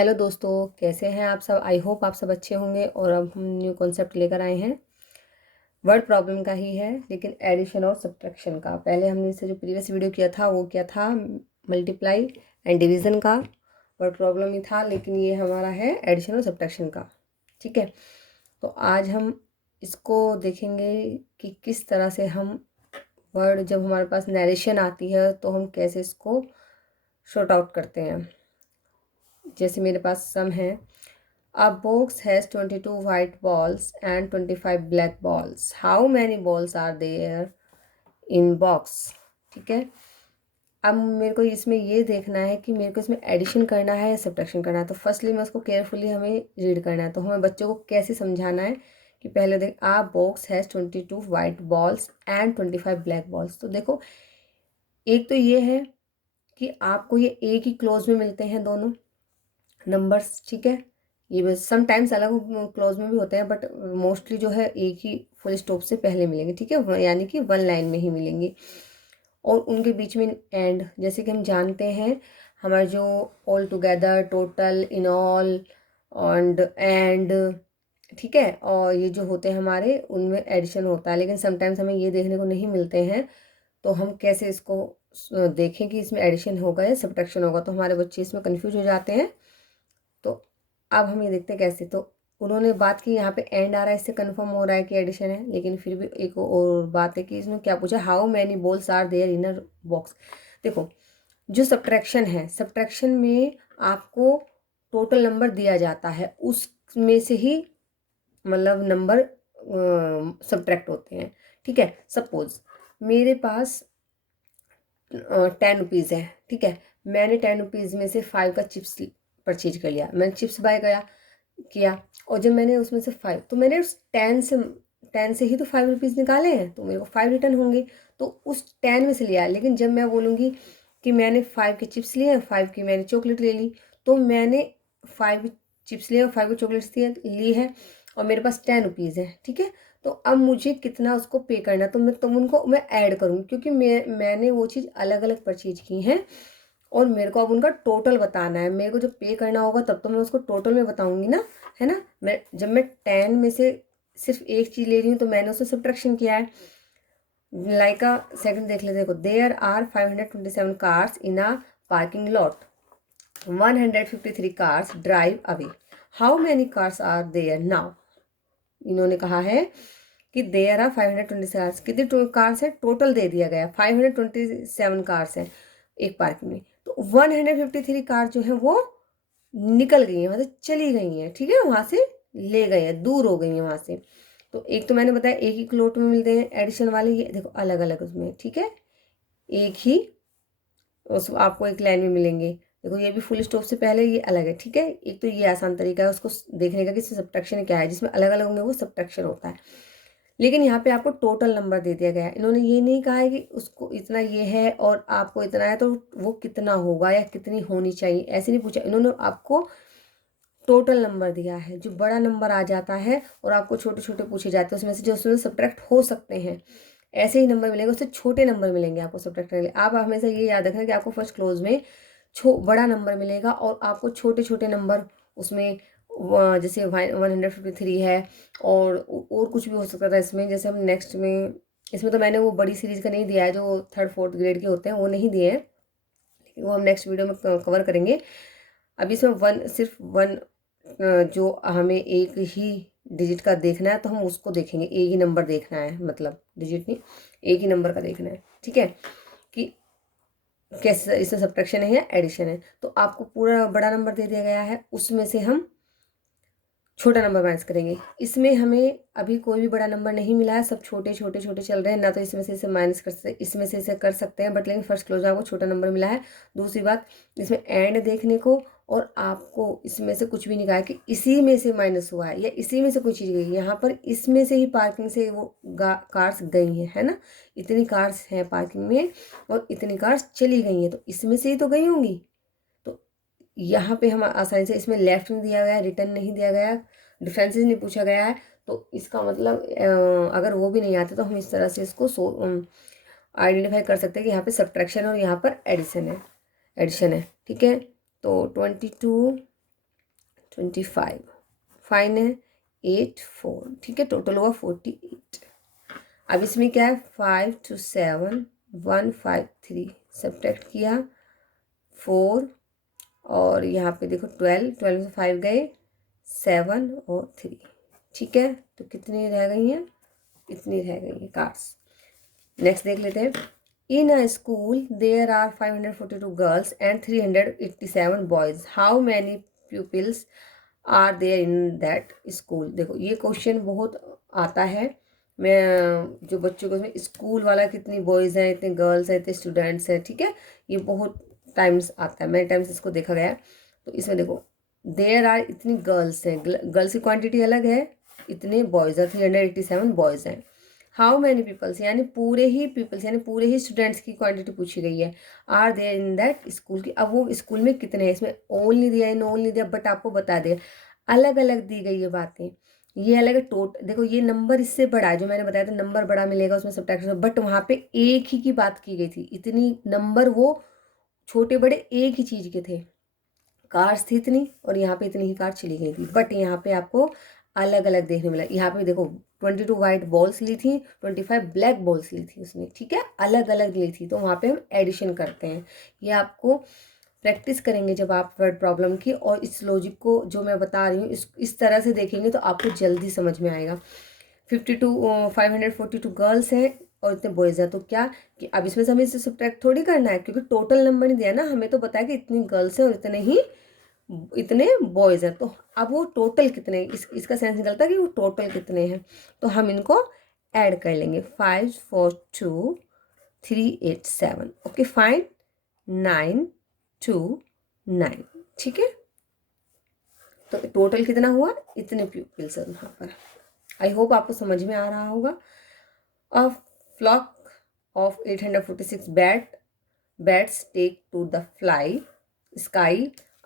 Hello दोस्तों, कैसे हैं आप सब। आई होप आप सब अच्छे होंगे। और अब हम न्यू कॉन्सेप्ट लेकर आए हैं, वर्ड प्रॉब्लम का ही है, लेकिन एडिशन और सब्ट्रैक्शन का। पहले हमने इससे जो प्रीवियस वीडियो किया था वो क्या था, मल्टीप्लाई एंड डिवीज़न का वर्ड प्रॉब्लम ही था, लेकिन ये हमारा है एडिशन और सब्ट्रैक्शन का। ठीक है, तो आज हम इसको देखेंगे कि किस तरह से हम वर्ड, जब हमारे पास नरेशन आती है तो हम कैसे इसको शॉर्ट आउट करते हैं। जैसे मेरे पास सम है, A box has 22 white balls and 25 black balls. How many balls are there in box? ठीक है, अब मेरे को इसमें ये देखना है कि मेरे को इसमें एडिशन करना है या सब्ट्रैक्शन करना है। तो फर्स्टली मैं उसको केयरफुली हमें रीड करना है। तो हमें बच्चों को कैसे समझाना है कि पहले देख, a box has 22 white balls and 25 black balls. तो देखो, एक तो ये है कि आपको ये एक ही क्लोज में मिलते हैं दोनों नंबर्स। ठीक है, ये बस समटाइम्स अलग क्लोज में भी होते हैं, बट मोस्टली जो है एक ही फुल स्टॉप से पहले मिलेंगे। ठीक है, यानी कि वन लाइन में ही मिलेंगे। और उनके बीच में एंड, जैसे कि हम जानते हैं हमारे जो all together, total, in all and, ठीक है, और ये जो होते हैं हमारे, उनमें एडिशन होता है। लेकिन समटाइम्स हमें ये देखने को नहीं मिलते हैं, तो हम कैसे इसको देखें कि इसमें एडिशन होगा या सब्ट्रैक्शन होगा। तो हमारे बच्चे इसमें कन्फ्यूज हो जाते हैं। तो अब हम ये देखते हैं कैसे। तो उन्होंने बात की, यहाँ पे एंड आ रहा है, इससे कंफर्म हो रहा है कि एडिशन है। लेकिन फिर भी एक और बात है कि इसमें क्या पूछा, how many balls are there in a box. देखो, जो सब्ट्रैक्शन है, सब्ट्रैक्शन में आपको टोटल नंबर दिया जाता है, उसमें से ही मतलब नंबर सब्ट्रैक्ट होते हैं। ठीक है, सपोज मेरे पास 10 रुपीज़ है। ठीक है, मैंने 10 रुपीज़ में से 5 का चिप्स परचेज कर लिया। मैंने चिप्स बाय किया, और जब मैंने उसमें से 5, तो मैंने उस 10 से ही तो 5 रुपीज़ निकाले हैं, तो मेरे को 5 रिटर्न होंगे। तो उस 10 में से लिया। लेकिन जब मैं बोलूँगी कि मैंने 5 के चिप्स लिए, 5 की मैंने चॉकलेट ले ली, तो मैंने 5 चिप्स लिए और 5 की चॉकलेट्स ली है, और मेरे पास 10 रुपीज़ है। ठीक है, तो अब मुझे कितना उसको पे करना है, तो उनको मैं ऐड करूँगी, क्योंकि मैंने वो चीज़ अलग अलग परचेज की हैं, और मेरे को अब उनका टोटल बताना है। मेरे को जब पे करना होगा तब तो मैं उसको टोटल में बताऊंगी ना, है ना। जब मैं 10 में से सिर्फ एक चीज़ ले रही हूँ, तो मैंने उससे सब्ट्रैक्शन किया है। लाइक अ सेकंड देख लेते, देखो, there are 527 cars in a parking lot, 153 cars drive away, how many cars are there now. इन्होंने कहा है कि देयर आर 527 कार्स, कितनी कार्स है, टोटल दे दिया गया 527 कार्स है एक पार्किंग में। तो 153 कार जो है वो निकल गई है, मतलब चली गई हैं। ठीक है, वहां से ले गए हैं, दूर हो गई हैं वहां से। तो एक तो मैंने बताया एक ही क्लोट में मिलते हैं एडिशन वाले, ये देखो अलग अलग उसमें। ठीक है, एक ही उस आपको एक लाइन में मिलेंगे। देखो, ये भी फुल स्टॉप से पहले, ये अलग है। ठीक है, एक तो ये आसान तरीका है उसको देखने का कि सब्ट्रैक्शन क्या है, जिसमें अलग अलग में वो सब्ट्रैक्शन होता है। लेकिन यहाँ पे आपको टोटल नंबर दे दिया गया है। इन्होंने ये नहीं कहा है कि उसको इतना ये है और आपको इतना है, तो वो कितना होगा या कितनी होनी चाहिए, ऐसे नहीं पूछा। इन्होंने आपको टोटल नंबर दिया है। जो बड़ा नंबर आ जाता है और आपको छोटे छोटे पूछे जाते हैं, उसमें से जो उसमें सब्ट्रैक्ट हो सकते हैं, ऐसे ही नंबर मिलेंगे, उससे छोटे नंबर मिलेंगे आपको सब्ट्रैक्ट करने के लिए। आप हमेशा ये याद रखना कि आपको फर्स्ट क्लोज में बड़ा नंबर मिलेगा, और आपको छोटे छोटे नंबर उसमें जैसे 153 है, और कुछ भी हो सकता था इसमें। जैसे हम नेक्स्ट में, इसमें तो मैंने वो बड़ी सीरीज का नहीं दिया है, जो 3rd 4th ग्रेड के होते हैं वो नहीं दिए हैं, लेकिन वो हम नेक्स्ट वीडियो में कवर करेंगे। अभी इसमें सिर्फ वन जो हमें एक ही डिजिट का देखना है, तो हम उसको देखेंगे। एक ही नंबर देखना है, मतलब डिजिट नहीं, एक ही नंबर का देखना है। ठीक है, कि कैसे इसमें सब्ट्रैक्शन है या एडिशन है। तो आपको पूरा बड़ा नंबर दे दिया गया है, उसमें से हम छोटा नंबर माइनस करेंगे। इसमें हमें अभी कोई भी बड़ा नंबर नहीं मिला है, सब छोटे छोटे छोटे चल रहे हैं ना। तो इसमें से इसे माइनस कर सकते, इसमें से इसे कर सकते हैं, बट लेकिन फर्स्ट क्लोज में आपको छोटा नंबर मिला है। दूसरी बात, इसमें एंड देखने को, और आपको इसमें से कुछ भी नहीं कहा है कि इसी में से माइनस हुआ है या इसी में से कोई चीज़ गई। यहाँ पर इसमें से ही पार्किंग से वो कार्स गई हैं, है ना। इतनी कार्स हैं पार्किंग में और इतनी कार्स चली गई हैं, तो इसमें से ही तो गई होंगी। तो यहाँ पे हम आसानी से, इसमें लेफ्ट नहीं दिया गया, रिटर्न नहीं दिया गया, डिफरेंसेस नहीं पूछा गया है, तो इसका मतलब अगर वो भी नहीं आते तो हम इस तरह से इसको आइडेंटिफाई कर सकते हैं कि यहाँ पे सब्ट्रैक्शन और यहाँ पर एडिशन है, ठीक है। तो 22 25, फाइन है 8 4, ठीक है, टोटल हुआ 48। अब इसमें क्या है 5 2 7 1 5 3, सब्ट्रैक्ट किया 4 और यहाँ पे देखो 12 12 से 5 गए 7 और 3, ठीक है, तो कितनी रह गई हैं, इतनी रह गई है कार्ड्स। नेक्स्ट देख लेते हैं। In a school there are 542 girls and 387 boys, how many pupils are there in that school. देखो ये क्वेश्चन बहुत आता है, मैं जो बच्चों को उसमें स्कूल वाला कितनी बॉयज़ हैं, इतने गर्ल्स हैं, इतने स्टूडेंट्स हैं, ठीक है, ये बहुत टाइम्स आता है, मैनी टाइम्स इसको देखा गया है। तो इसमें देखो देयर आर इतनी गर्ल्स हैं, गर्ल्स की क्वांटिटी अलग है, इतने बॉयज़ हैं 387 बॉयज़ हैं। हाउ मैनी पीपल्स यानी पूरे ही पीपल्स यानी पूरे ही स्टूडेंट्स की क्वांटिटी पूछी गई है। Are there in that school की, अब वो स्कूल में कितने हैं, इसमें ऑल नहीं दिया है, नो नहीं दिया, बट आपको बता दिया अलग अलग दी गई है बातें। ये अलग है देखो ये नंबर इससे बड़ा है, जो मैंने बताया था नंबर बड़ा मिलेगा उसमें सब्ट्रैक्शन, बट वहाँ पे एक ही की बात की गई थी, इतनी नंबर वो छोटे बड़े एक ही चीज़ के थे, कार्स थी इतनी और यहाँ पे इतनी ही कार चली गई थी, बट यहाँ पे आपको अलग अलग देखने मिला। यहाँ पे देखो 22 वाइट बॉल्स ली थी, 25 ब्लैक बॉल्स ली थी उसने, ठीक है, अलग अलग ली थी, तो वहाँ पे हम एडिशन करते हैं। ये आपको प्रैक्टिस करेंगे जब आप वर्ड प्रॉब्लम की, और इस लॉजिक को जो मैं बता रही हूँ इस तरह से देखेंगे तो आपको जल्दी समझ में आएगा। 542 गर्ल्स हैं और इतने बॉयज़ हैं, तो क्या कि अब इसमें से हमें इसे सब्ट्रैक्ट थोड़ी करना है, क्योंकि टोटल नंबर नहीं दिया ना, हमें तो बताया कि इतनी गर्ल्स हैं और इतने बॉयज़ हैं, तो अब वो टोटल कितने, इसका सेंस निकलता है कि वो टोटल कितने हैं, तो हम इनको ऐड कर लेंगे। 5 4 2 3 8 7, ओके फाइन, 9 2 9, ठीक है, तो टोटल कितना हुआ, इतने प्यूपिल्स हैं यहाँ पर। आई होप आपको समझ में आ रहा होगा। A flock of 846 bats take to the sky.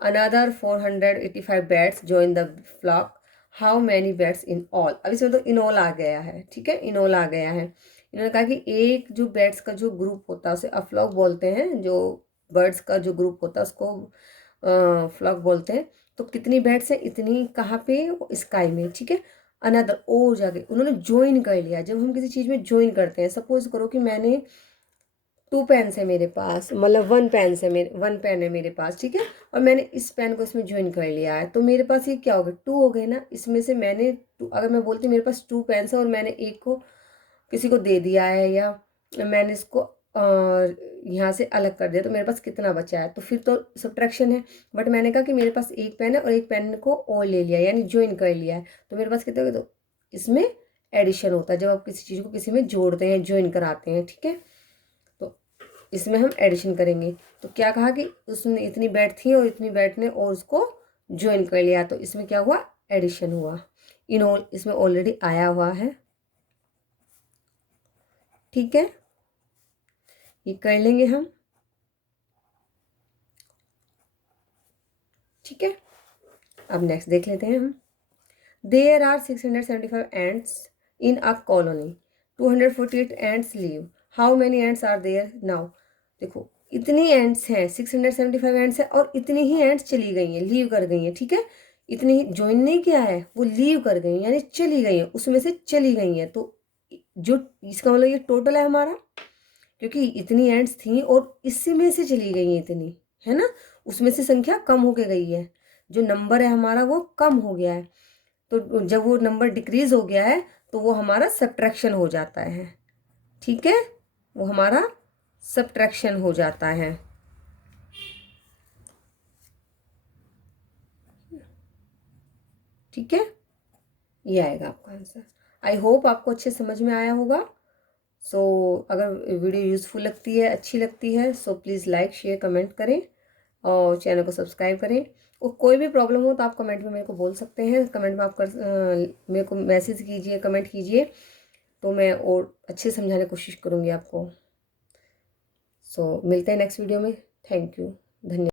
Another 485 bats join the flock. How many bats in all? अब इसमें तो in all आ गया है, ठीक है, in all आ गया है। इन्होंने कहा कि एक जो बैट्स का जो ग्रुप होता है उसे अफ्लॉक बोलते हैं, जो बर्ड्स का जो ग्रुप होता है उसको फ्लॉक बोलते हैं। तो कितनी बैट्स हैं, इतनी कहाँ पे, स्काई में, ठीक है। अनदर और जाके उन्होंने ज्वाइन कर लिया। जब हम किसी चीज़ में ज्वाइन करते हैं, सपोज करो कि मैंने 2 पेन्स है मेरे पास, मतलब 1 पेन है मेरे पास, ठीक है, और मैंने इस पेन को इसमें ज्वाइन कर लिया है, तो मेरे पास ये क्या हो गया, 2 हो गए ना। इसमें से मैंने अगर मैं बोलती मेरे पास 2 पेन्स है और मैंने एक को किसी को दे दिया है, या मैंने इसको यहाँ से अलग कर दिया, तो मेरे पास कितना बचा है, तो फिर तो सब्ट्रैक्शन है। बट मैंने कहा कि मेरे पास एक पेन है और एक पेन को और ले लिया, यानी ज्वाइन कर लिया है, तो मेरे पास कितना हो गया, तो इसमें एडिशन होता है जब आप किसी चीज़ को किसी में जोड़ते हैं, ज्वाइन कराते हैं, ठीक है, तो इसमें हम एडिशन करेंगे। तो क्या कहा कि उसने इतनी बैट थी और इतनी बैट ने और उसको ज्वाइन कर लिया, तो इसमें क्या हुआ, एडिशन हुआ। इसमें ऑलरेडी आया हुआ है, ठीक है, ये कर लेंगे हम, ठीक है। अब नेक्स्ट देख लेते हैं हम। There are 675 ants in a colony, 248 ants leave, how many ants are there now. देखो इतनी एंट्स हैं, 675 एंट्स हैं और इतनी ही एंट्स चली गई हैं, लीव कर गई हैं, ठीक है, इतनी ही ज्वाइन नहीं किया है, वो लीव कर गई यानी चली गई हैं, उसमें से चली गई हैं, तो जो इसका मतलब ये टोटल है हमारा, क्योंकि इतनी एंट्स थी और इसी में से चली गई हैं इतनी, है ना, उसमें से संख्या कम होके गई है, जो नंबर है हमारा वो कम हो गया है, तो जब वो नंबर डिक्रीज हो गया है तो वो हमारा सब्ट्रैक्शन हो जाता है, ठीक है, वो हमारा सब्ट्रैक्शन हो जाता है, ठीक है, ये आएगा आपका आंसर। आई होप आपको अच्छे समझ में आया होगा। सो अगर वीडियो यूज़फुल लगती है, अच्छी लगती है, so please like share comment करें और चैनल को सब्सक्राइब करें। और कोई भी प्रॉब्लम हो तो आप कमेंट में मेरे को बोल सकते हैं, कमेंट में आप मेरे को मैसेज कीजिए, कमेंट कीजिए, तो मैं और अच्छे समझाने की कोशिश करूँगी आपको। सो मिलते हैं नेक्स्ट वीडियो में। थैंक यू, धन्यवाद।